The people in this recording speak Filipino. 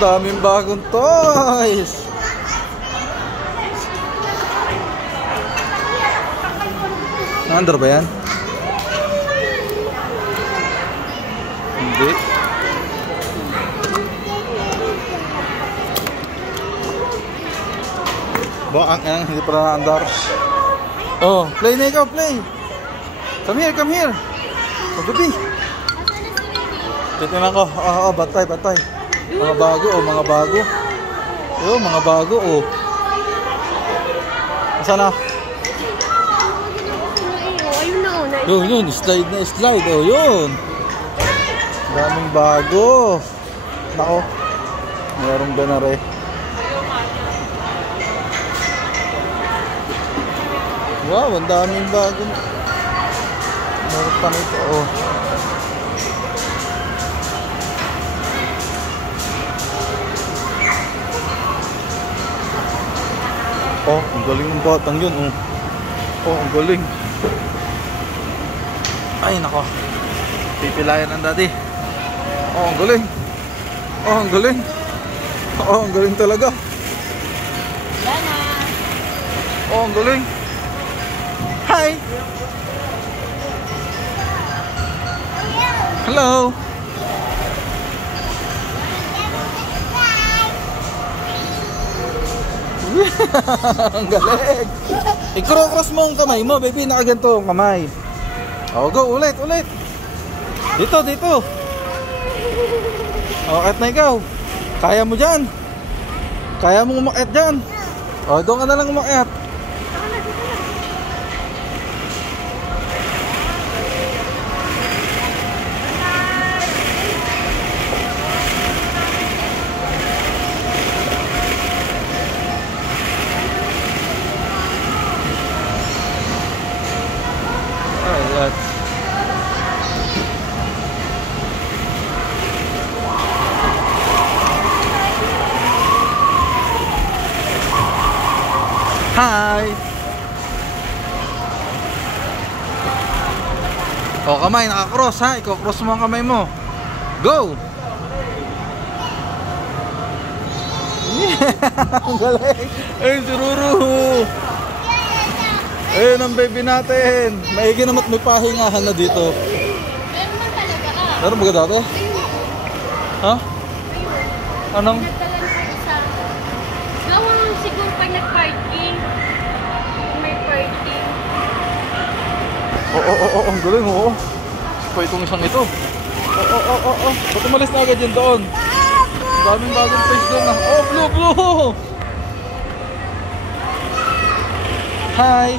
daming bagong toys. Under ba yan? Hindi. Bakang hindi pala na-andar. Oh, play na ikaw, play. Come here, come here. Paggabi. Titignan ko. Batay, batay. Mga bago, mga bago. Mga bago, Asa na? Yun, slide na slide. Yun. Daming bago. Nako. Mayroong ganare. Wow, ang daming bago. Meron pa nito, ang galing ng batang yun, ang galing. Ay, nako. Pipilayan ang daddy. Ang galing. Ang galing. Ang galing talaga. Lana. Ang galing. Hi. Hello. Ang galing. I-cross mo ang kamay mo, baby. Nakaganto ang kamay. Go, ulit. Dito. Akit na ikaw. Kaya mo dyan. Kaya mong umakyat dyan. Doon ka na lang umakyat. Hi! Kamay, naka-cross ha. Iko-cross mo ang kamay mo. Go! Ang galing! Si Ruru! Ang baby natin. Maigi naman may pahingahan na dito. Meron man talaga Meron ba dati? Ha? Anong? Gawang siguro pag nag-parking. May parking. Ang galing, Pa itong isang ito. Ba't umalis na agad yun doon? Daming bagong face doon na. Blue! Hi!